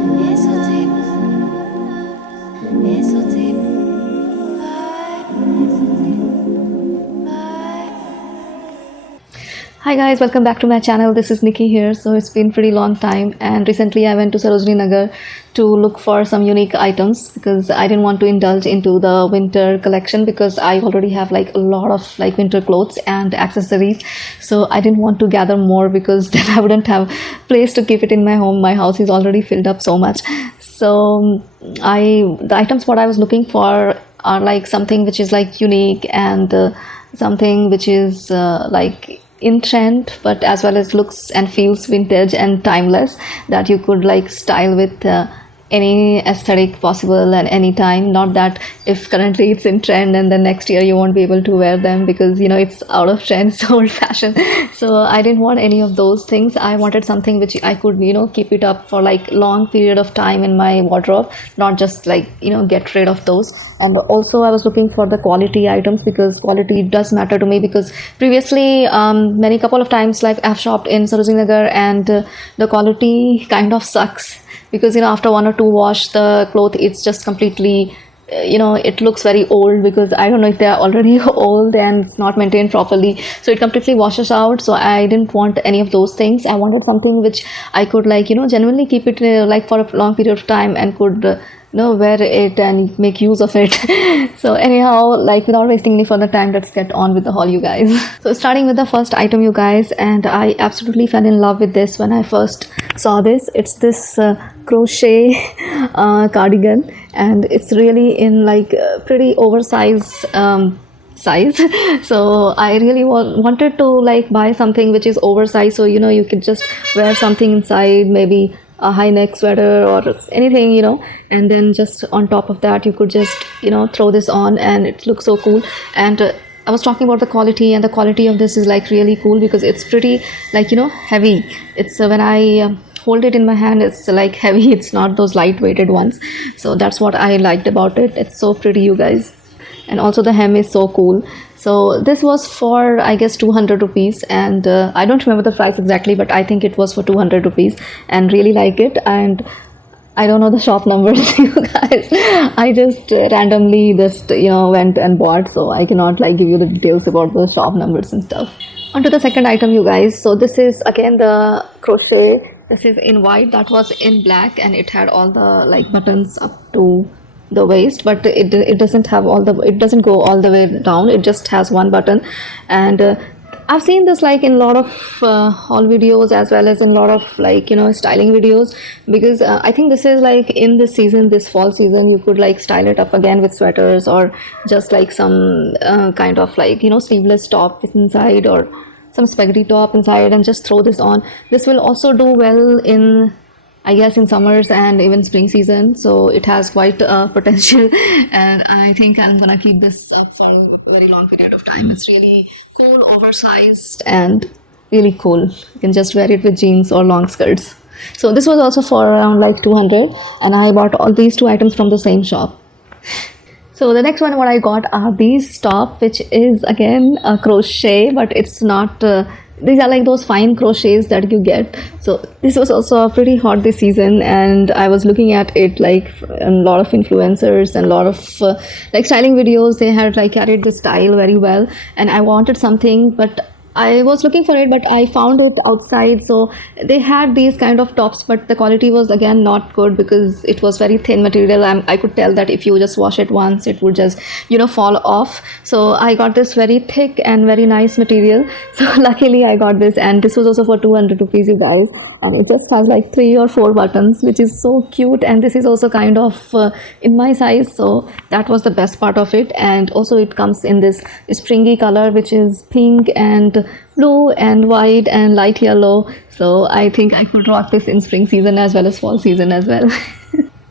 It's so deep. It's so deep. Hi guys, welcome back to my channel. This is Nikki here. So it's been pretty long time, and recently I went to Sarojini Nagar to look for some unique items because I didn't want to indulge into the winter collection because I already have like a lot of like winter clothes and accessories. So I didn't want to gather more because then I wouldn't have place to keep it in my home. My house is already filled up so much. So the items what I was looking for are like something which is like unique and something which is like in trend but as well as looks and feels vintage and timeless, that you could like style with any aesthetic possible at any time. Not that if currently it's in trend and then next year you won't be able to wear them because you know it's out of trend, it's old fashioned. So I didn't want any of those things. I wanted something which I could, you know, keep it up for like long period of time in my wardrobe, not just like, you know, get rid of those. And also I was looking for the quality items because quality does matter to me, because previously many couple of times like I've shopped in Sarojini Nagar and the quality kind of sucks, because you know after one or two wash the cloth it's just completely you know, it looks very old because I don't know if they are already old and it's not maintained properly, so it completely washes out. So I didn't want any of those things. I wanted something which I could like, you know, genuinely keep it like for a long period of time and could you know, wear it and make use of it. So anyhow, like without wasting any further time, let's get on with the haul, you guys. So starting with the first item, you guys, and I absolutely fell in love with this when I first saw this. It's this crochet cardigan, and it's really in like pretty oversized size. So I really wanted to like buy something which is oversized, so you know you could just wear something inside, maybe a high neck sweater or anything, you know, and then just on top of that you could just, you know, throw this on and it looks so cool. And I was talking about the quality, and the quality of this is like really cool because it's pretty like, you know, heavy. It's when I hold it in my hand, it's like heavy, it's not those lightweighted ones. So that's what I liked about it. It's so pretty, you guys. And also the hem is so cool. So this was for I guess 200 rupees, and I don't remember the price exactly, but I think it was for 200 rupees, and really like it. And I don't know the shop numbers, you guys. I just randomly just, you know, went and bought, so I cannot like give you the details about the shop numbers and stuff. On to the second item, you guys. So this is again the crochet. This is in white, that was in black, and it had all the like buttons up to the waist, but it doesn't have all the, it doesn't go all the way down, it just has one button. And I've seen this like in a lot of haul videos as well as in a lot of like, you know, styling videos, because I think this is like in this season, this fall season, you could like style it up again with sweaters or just like some kind of like, you know, sleeveless top inside or some spaghetti top inside and just throw this on. This will also do well in, I guess, in summers and even spring season. So it has quite potential, and I think I'm gonna keep this up for a very long period of time. It's really cool, oversized, and really cool. You can just wear it with jeans or long skirts. So this was also for around like 200, and I bought all these two items from the same shop. So the next one what I got are these top, which is again a crochet, but it's not these are like those fine crochets that you get. So this was also pretty hot this season, and I was looking at it like a lot of influencers and a lot of like styling videos. They had like carried this style very well, and I wanted something, but I was looking for it, but I found it outside. So they had these kind of tops, but the quality was again not good because it was very thin material. I could tell that if you just wash it once, it would just, you know, fall off. So I got this very thick and very nice material. So luckily I got this, and this was also for 200 rupees, you guys. And it just has like 3 or 4 buttons, which is so cute. And this is also kind of in my size, so that was the best part of it. And also it comes in this springy color, which is pink and blue and white and light yellow. So I think I could rock this in spring season as well as fall season as well.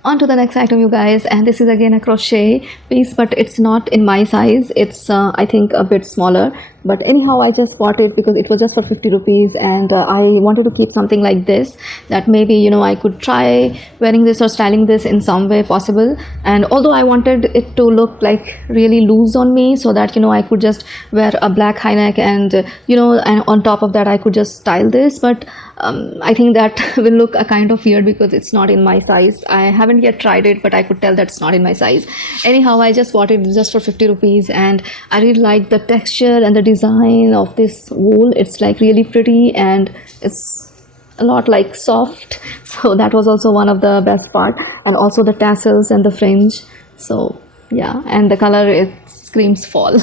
On to the next item, you guys, and this is again a crochet piece, but it's not in my size. It's I think a bit smaller, but anyhow I just bought it because it was just for 50 rupees, and I wanted to keep something like this that maybe, you know, I could try wearing this or styling this in some way possible. And although I wanted it to look like really loose on me, so that, you know, I could just wear a black high neck and you know, and on top of that I could just style this, but I think that will look a kind of weird because it's not in my size. I haven't yet tried it, but I could tell that's not in my size. Anyhow, I just bought it just for 50 rupees, and I really like the texture and the design of this wool. It's like really pretty, and it's a lot like soft. So that was also one of the best part, and also the tassels and the fringe. So yeah, and the color, it screams fall.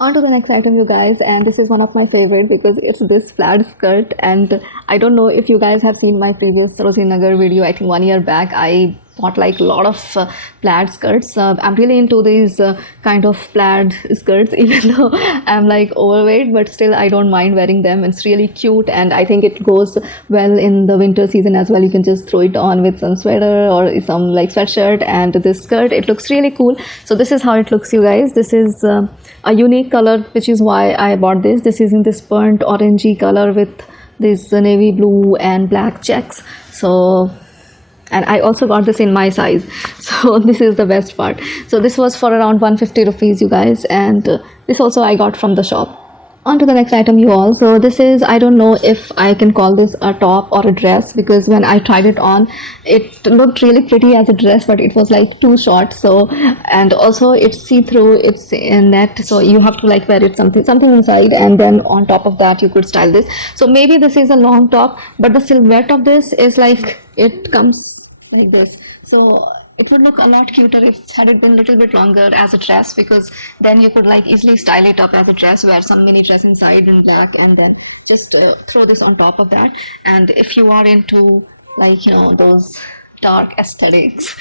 On to the next item, you guys, and this is one of my favorite because it's this plaid skirt. And I don't know if you guys have seen my previous Sarojini Nagar video. I think 1 year back I bought like a lot of plaid skirts. I'm really into these kind of plaid skirts, even though I'm like overweight, but still I don't mind wearing them. It's really cute, and I think it goes well in the winter season as well. You can just throw it on with some sweater or some like sweatshirt, and this skirt, it looks really cool. So this is how it looks, you guys. This is a unique color, which is why I bought this. This is in this burnt orangey color with this navy blue and black checks. So, and I also got this in my size. So this is the best part. So this was for around 150 rupees, you guys, and this also I got from the shop. On to the next item, you all. So this is, I don't know if I can call this a top or a dress, because when I tried it on, it looked really pretty as a dress, but it was like too short. So, and also it's see-through, it's in net, so you have to like wear it something inside, and then on top of that you could style this. So maybe this is a long top, but the silhouette of this is like, it comes like this. So it would look a lot cuter if had it been a little bit longer as a dress, because then you could like easily style it up as a dress, wear some mini dress inside in black, and then just throw this on top of that. And if you are into like, you know, those dark aesthetics,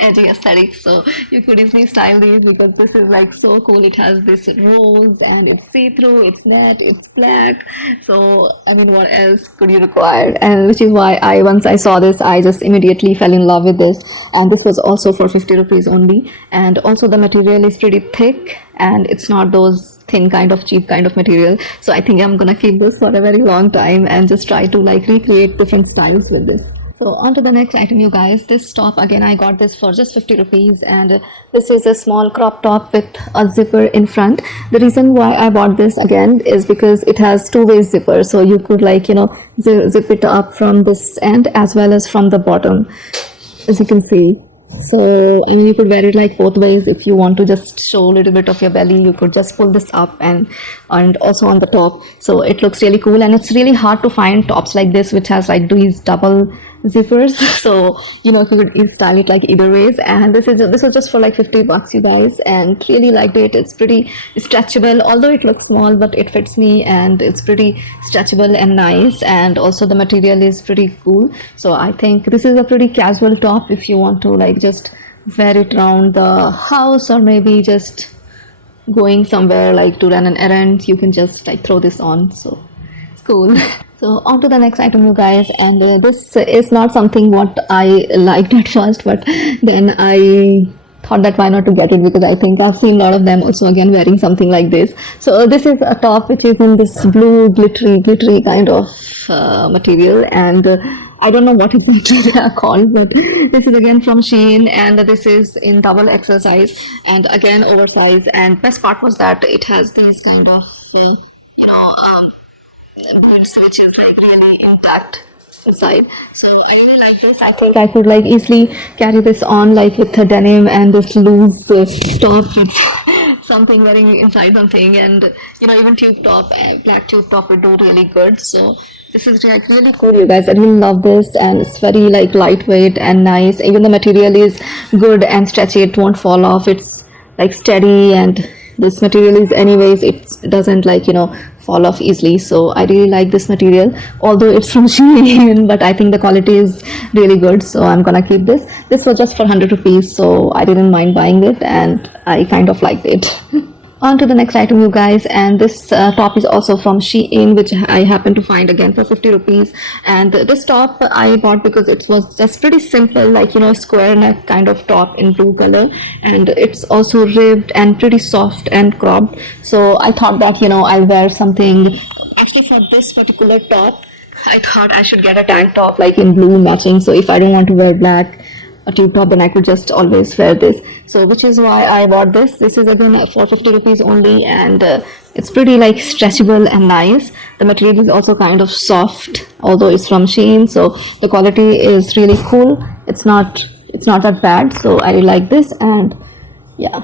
edgy aesthetics, so you could easily style these, because this is like so cool. It has this rose, and it's see-through, it's net, it's black. So I mean, what else could you require? And which is why once I saw this, I just immediately fell in love with this. And this was also for 50 rupees only, and also the material is pretty thick, and it's not those thin kind of cheap kind of material. So I think I'm gonna keep this for a very long time and just try to like recreate different styles with this. So on to the next item, you guys. This top, again, I got this for just 50 rupees, and this is a small crop top with a zipper in front. The reason why I bought this again is because it has two-way zipper, so you could like, you know, zip it up from this end as well as from the bottom, as you can see. So I mean, you could wear it like both ways. If you want to just show a little bit of your belly, you could just pull this up, and also on the top. So it looks really cool, and it's really hard to find tops like this which has like these double zippers. So you know, you could style it like either ways. And this was just for like 50 bucks, you guys, and really liked it. It's pretty stretchable, although it looks small, but it fits me, and it's pretty stretchable and nice, and also the material is pretty cool. So I think this is a pretty casual top if you want to like just wear it around the house, or maybe just going somewhere like to run an errand. You can just like throw this on. So it's cool. So on to the next item, you guys, and this is not something what I liked at first, but then I thought that why not to get it, because I think I've seen a lot of them also again wearing something like this. So this is a top which is in this blue glittery kind of material, and I don't know what exactly they are called, but this is again from Shein, and this is in double XL size, and again oversized. And best part was that it has these kind of beads which is like really intact inside. So I really like this. I think I could like easily carry this on like with the denim and this loose top with something wearing inside something, and you know, even tube top, black tube top would do really good. So this is like really cool, you guys. I really love this, and it's very like lightweight and nice. Even the material is good and stretchy, it won't fall off. It's like steady, and this material is anyways, it doesn't like, you know, fall off easily. So I really like this material, although it's from Shein, but I think the quality is really good, so I'm gonna keep this. This was just for 100 rupees, so I didn't mind buying it, and I kind of liked it. On to the next item, you guys, and this top is also from Shein, which I happened to find again for 50 rupees. And this top I bought because it was just pretty simple, like, you know, square neck kind of top in blue color, and it's also ribbed and pretty soft and cropped. So I thought that, you know, I'll wear something. Actually, for this particular top, I thought I should get a tank top like in blue matching. So if I don't want to wear black, a tube top, then I could just always wear this. So which is why I bought this. This is again for 50 rupees only, and it's pretty like stretchable and nice. The material is also kind of soft, although it's from Shein, so the quality is really cool. It's not that bad, so I really like this. And yeah,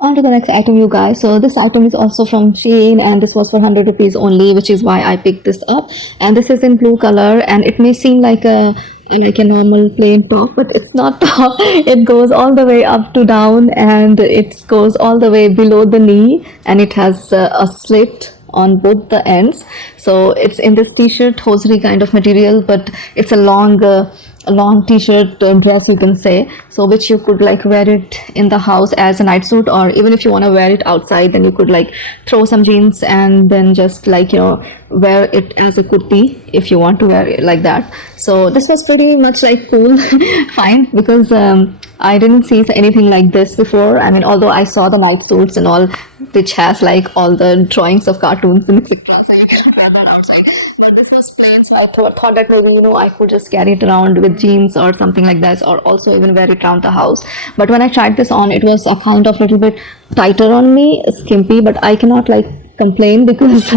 on to the next item, you guys. So this item is also from Shein, and this was for 100 rupees only, which is why I picked this up. And this is in blue color, and it may seem like a normal plain top, but it's not top. It goes all the way up to down, and it goes all the way below the knee, and it has a slit on both the ends. So it's in this t-shirt hosiery kind of material, but it's a long t-shirt dress, you can say, so which you could like wear it in the house as a night suit, or even if you want to wear it outside, then you could like throw some jeans and then just like wear it as a kurti if you want to wear it like that. So this was pretty much like cool fine, because I didn't see anything like this before. I mean, although I saw the night suits and all, which has like all the drawings of cartoons and etc. So you can wear that outside. But this was plain, so I thought that maybe I could just carry it around with jeans or something like that, or also even wear it around the house. But when I tried this on, it was a kind of little bit tighter on me, skimpy. But I cannot like complain, because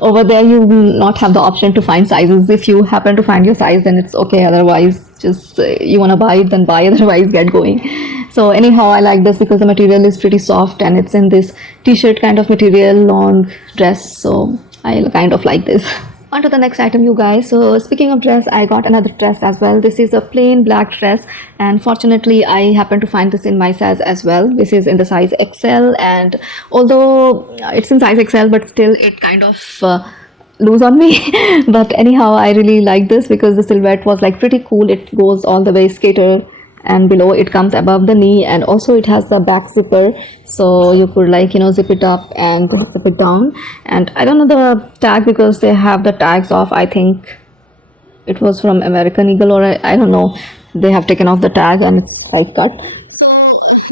over there you will not have the option to find sizes. If you happen to find your size, then it's okay. Otherwise, just you want to buy it, then buy. Otherwise, get going. So anyhow, I like this because the material is pretty soft, and it's in this t-shirt kind of material, long dress. So I kind of like this. On to the next item, you guys. So speaking of dress, I got another dress as well. This is a plain black dress, and fortunately I happened to find this in my size as well. This is in the size XL, and although it's in size XL, but still it kind of loose on me. But anyhow, I really like this because the silhouette was like pretty cool. It goes all the way skater, and below it comes above the knee, and also it has the back zipper, so you could like zip it up and zip it down. And I don't know the tag, because they have the tags off. I think it was from American Eagle, or I don't know, they have taken off the tag and it's like cut. So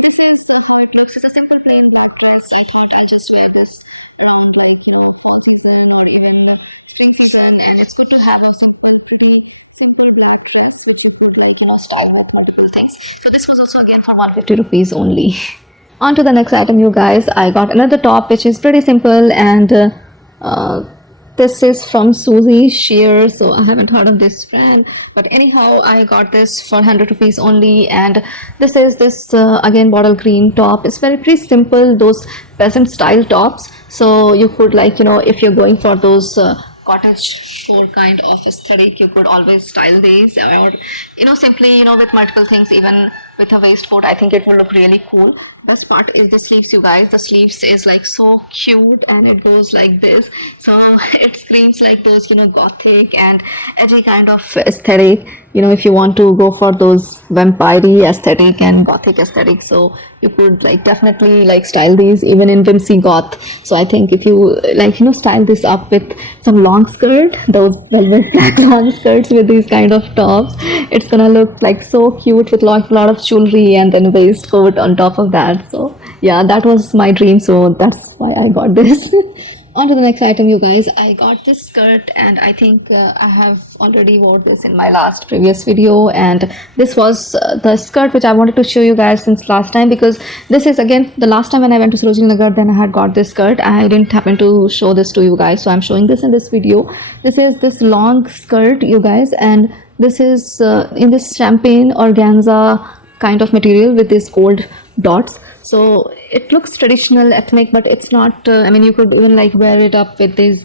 this is how it looks. It's a simple plain black dress. I thought I'll just wear this around like fall season or even spring season, and it's good to have a pretty simple black dress which you could like style with multiple things. So this was also again for 150 rupees only. On to the next item, you guys. I got another top which is pretty simple, and this is from Suzy Sheer. So I haven't heard of this brand, but anyhow, I got this for 100 rupees only, and this is this again bottle green top. It's pretty simple, those peasant style tops. So you could like if you're going for those cottage core kind of aesthetic, you could always style these, or simply with multiple things, even with a waistcoat. I think it will look really cool. Best part is the sleeves, you guys. The sleeves is like so cute, and it goes like this, so it screams like those gothic and edgy kind of aesthetic. If you want to go for those vampire aesthetic and gothic aesthetic, so you could like definitely like style these even in Whimsy Goth. So I think if you like style this up with some long skirt, those velvet black long skirts with these kind of tops, it's gonna look like so cute with like a lot of jewelry and then a waistcoat on top of that. So yeah, that was my dream, so that's why I got this. On to the next item, you guys. I got this skirt, and I think I have already wore this in my previous video, and this was the skirt which I wanted to show you guys since last time, because this is again the last time when I went to Sarojini Nagar, then I had got this skirt. I didn't happen to show this to you guys, so I'm showing this in this video. This is this long skirt, you guys, and this is in this champagne organza kind of material with these gold dots. So it looks traditional ethnic, but it's not. I mean, you could even like wear it up with this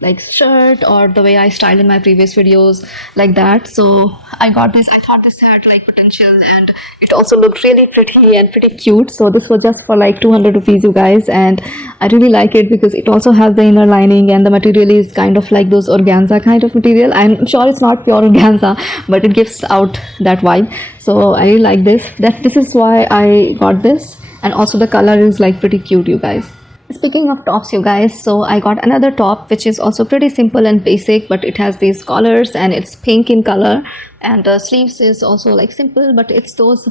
like shirt, or the way I styled in my previous videos, like that. So I got this. I thought this had like potential, and it also looked really pretty and pretty cute. So this was just for like 200 rupees, you guys, and I really like it because it also has the inner lining, and the material is kind of like those organza kind of material. I'm sure it's not pure organza, but it gives out that vibe. So I really like this. This is why I got this, and also the color is like pretty cute, you guys. Speaking of tops, you guys, so I got another top which is also pretty simple and basic, but it has these collars and it's pink in color, and the sleeves is also like simple, but it's those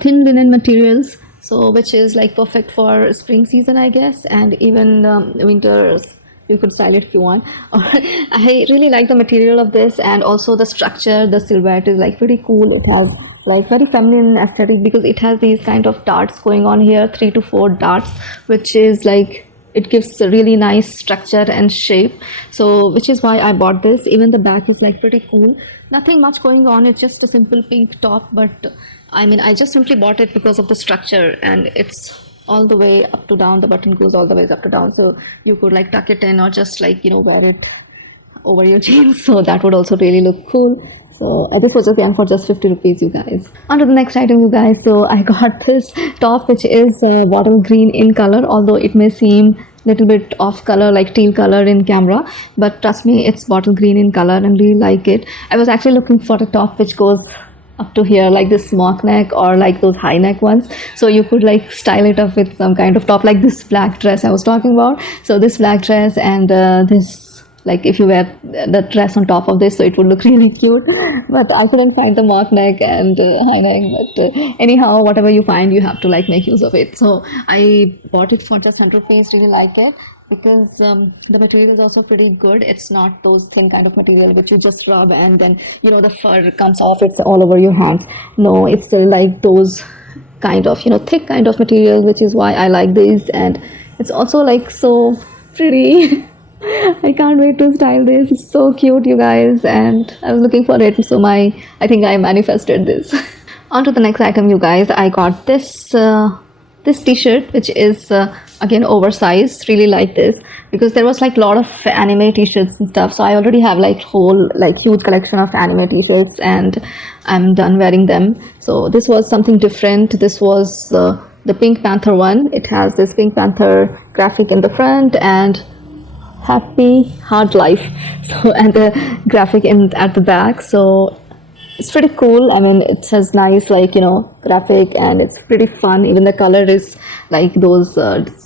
thin linen materials, so which is like perfect for spring season, I guess, and even winters. You could style it if you want. I really like the material of this, and also the structure. The silhouette is like pretty cool. It has like very feminine aesthetic, because it has these kind of darts going on here, 3 to 4 darts, which is like it gives a really nice structure and shape. So which is why I bought this. Even the back is like pretty cool, nothing much going on, it's just a simple pink top, but I mean, I just simply bought it because of the structure, and it's all the way up to down, the button goes all the way up to down, so you could like tuck it in or just like, you know, wear it over your jeans, so that would also really look cool. So this was again for just 50 rupees, you guys. On to the next item, you guys. So I got this top, which is bottle green in color, although it may seem little bit off color, like teal color in camera, but trust me, it's bottle green in color and really like it. I was actually looking for a top which goes up to here, like this mock neck or like those high neck ones, so you could like style it up with some kind of top, like this black dress I was talking about. So this black dress and this, like if you wear the dress on top of this, so it would look really cute, but I couldn't find the mock neck and high neck, but anyhow, whatever you find, you have to like make use of it. So I bought it for just 100 rupees, really like it, because the material is also pretty good. It's not those thin kind of material which you just rub and then, you know, the fur comes off, it's all over your hands. No, it's still like those kind of, you know, thick kind of material, which is why I like this. And it's also like so pretty. I can't wait to style this. It's so cute, you guys, and I was looking for it, so I think I manifested this. On to the next item, you guys. I got this t-shirt, which is again oversized. Really like this because there was like a lot of anime t-shirts and stuff. So I already have like whole like huge collection of anime t-shirts, and I'm done wearing them. So this was something different. This was the Pink Panther one. It has this Pink Panther graphic in the front and happy hard life, so, and the graphic in at the back. So it's pretty cool. I mean, it has nice, like, you know, graphic, and it's pretty fun. Even the color is like those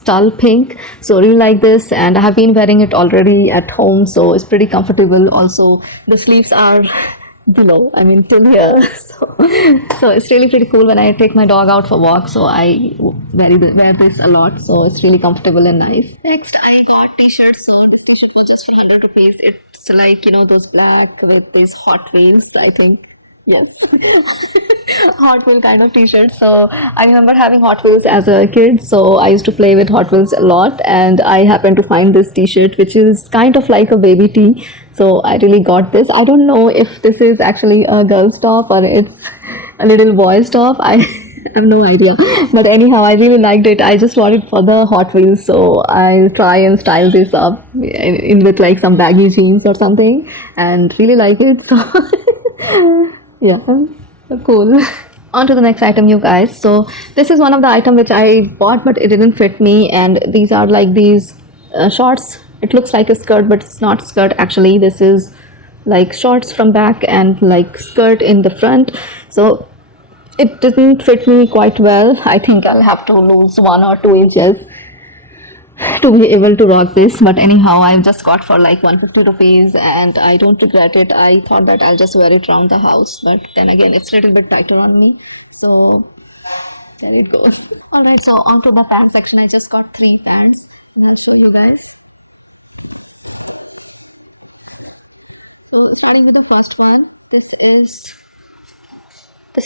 dull pink, so I really like this, and I have been wearing it already at home, so it's pretty comfortable. Also the sleeves are below, I mean till here. So it's really pretty cool when I take my dog out for walk, so I wear this a lot, so it's really comfortable and nice. Next I got t-shirts. So this t-shirt was just for 100 rupees. It's like, you know, those black with these Hot Wheels, I think. Yes. Hot Wheel kind of t-shirt. So I remember having Hot Wheels as a kid, so I used to play with Hot Wheels a lot, and I happened to find this t-shirt, which is kind of like a baby tee. So I really got this. I don't know if this is actually a girl's top or it's a little boy's top. I have no idea, but anyhow, I really liked it. I just bought it for the Hot Wheels, so I'll try and style this up in with like some baggy jeans or something, and really like it. So yeah, cool. On to the next item, you guys. So this is one of the item which I bought, but it didn't fit me, and these are like these shorts. It looks like a skirt, but it's not skirt actually. This is like shorts from back and like skirt in the front. So it didn't fit me quite well. I think I'll have to lose 1 or 2 inches to be able to rock this, but anyhow, I've just got for like 150 rupees, and I don't regret it. I thought that I'll just wear it around the house, but then again, it's a little bit tighter on me, so there it goes. All right, so on to the pants section. I just got 3 pants, and I'll show you guys. So starting with the first one, this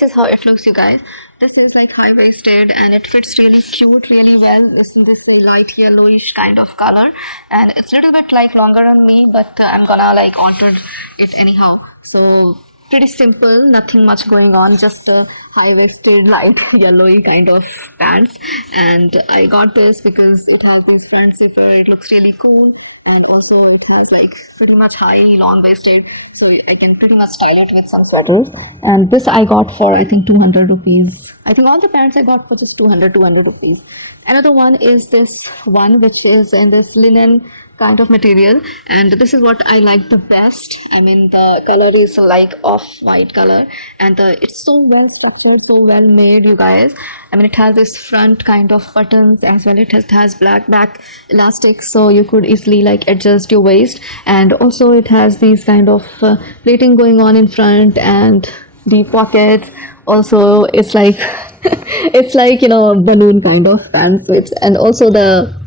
is how it looks, you guys. This is like high-waisted, and it fits really cute, really well. This is light yellowish kind of color, and it's a little bit like longer on me, but I'm gonna like alter it anyhow. So pretty simple, nothing much going on, just a high-waisted light yellowy kind of pants. And I got this because it has this front zipper. It looks really cool, and also it has like pretty much high long waisted, so I can pretty much style it with some sweaters. And this I got for I think 200 rupees. I think all the pants I got for just 200 rupees. Another one is this one, which is in this linen kind of material, and this is what I like the best. I mean, the color is like off-white color, and it's so well structured, so well made, you guys. I mean, it has this front kind of buttons as well. It has black back elastic, so you could easily like adjust your waist, and also it has these kind of plating going on in front and deep pockets. Also, it's like it's like, you know, balloon kind of pants, which, and also the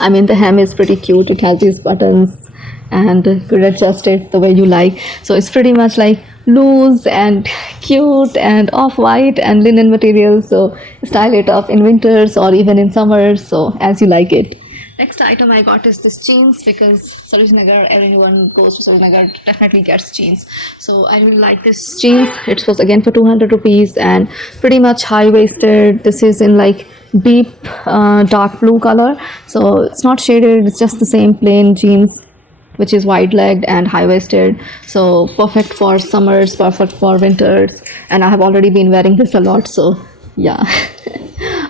I mean, the hem is pretty cute. It has these buttons and you could adjust it the way you like. So it's pretty much like loose and cute and off-white and linen material, so style it up in winters or even in summers, so as you like it. Next item I got is this jeans, because Sarojinagar, everyone goes to Sarojinagar definitely gets jeans. So I really like this jeans. It was again for 200 rupees and pretty much high waisted. This is in like deep dark blue color. So it's not shaded, it's just the same plain jeans which is wide legged and high waisted. So perfect for summers, perfect for winters. And I have already been wearing this a lot. So yeah.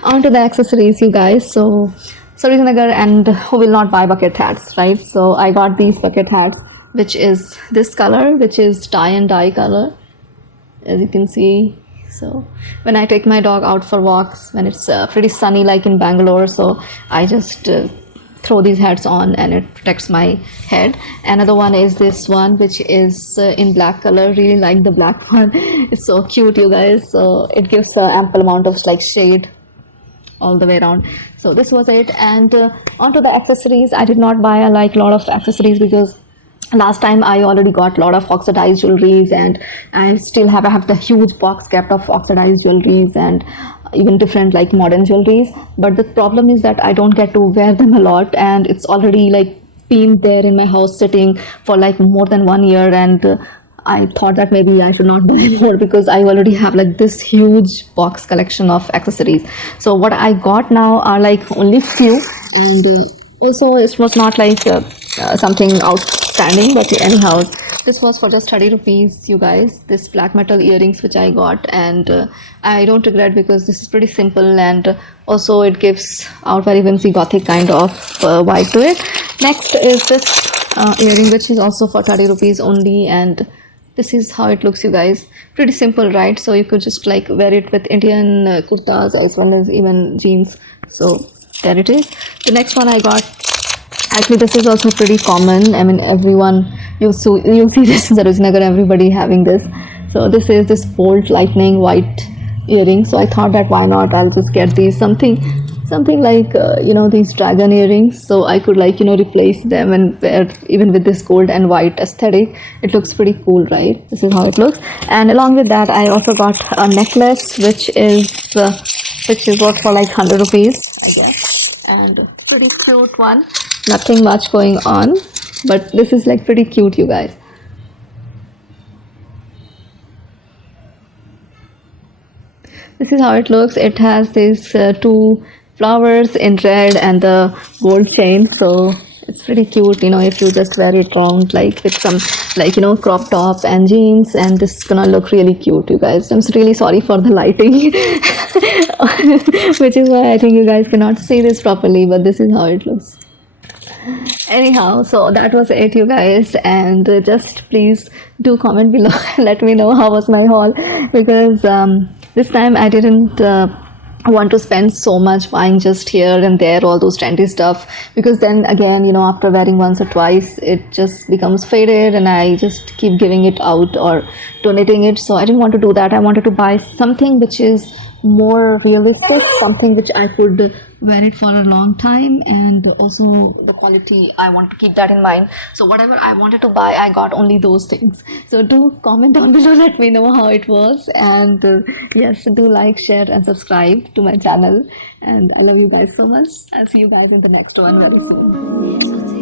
On to the accessories, you guys. So Sarojinagar, and who will not buy bucket hats, right? So I got these bucket hats, which is this color, which is tie and dye color, as you can see. So when I take my dog out for walks, when it's pretty sunny like in Bangalore, so I just throw these hats on and it protects my head. Another one is this one, which is in black color. Really like the black one. It's so cute, you guys. So it gives ample amount of like shade all the way around. So this was it. And onto the accessories, I did not buy a lot of accessories because last time I already got a lot of oxidized jewelries, and I still have the huge box kept of oxidized jewelries and even different like modern jewelries. But the problem is that I don't get to wear them a lot, and it's already like been there in my house sitting for like more than 1 year. And I thought that maybe I should not buy more because I already have like this huge box collection of accessories. So what I got now are like only few, and also it was not like something outstanding, but anyhow, this was for just 30 rupees, you guys. This black metal earrings which I got, and I don't regret because this is pretty simple, and also it gives out very whimsy gothic kind of vibe to it. Next is this earring, which is also for 30 rupees only, and this is how it looks, you guys. Pretty simple, right? So you could just like wear it with Indian kurtas as well as even jeans. So there it is. The next one I got, actually this is also pretty common. I mean, everyone, you'll see this in Sarojinagar, everybody having this. So this is this bolt lightning white earring. So I thought that why not, I'll just get these something like these dragon earrings, so I could like replace them and wear even with this gold and white aesthetic. It looks pretty cool, right? This is how it looks. And along with that, I also got a necklace, which is worth for like 100 rupees, I guess, and pretty cute one. Nothing much going on, but this is like pretty cute, you guys. This is how it looks. It has these two flowers in red and the gold chain, so it's pretty cute, if you just wear it around like with some like crop top and jeans, and this is gonna look really cute, you guys. I'm really sorry for the lighting which is why I think you guys cannot see this properly, but this is how it looks. Anyhow, so that was it, you guys, and just please do comment below let me know how was my haul, because this time I didn't want to spend so much buying just here and there all those trendy stuff, because then again, after wearing once or twice it just becomes faded and I just keep giving it out or donating it. So I didn't want to do that. I wanted to buy something which is more realistic, something which I could wear it for a long time, and also the quality, I want to keep that in mind. So whatever I wanted to buy, I got only those things. So do comment down below, let me know how it was, and yes, do like, share and subscribe to my channel, and I love you guys so much. I'll see you guys in the next one very soon.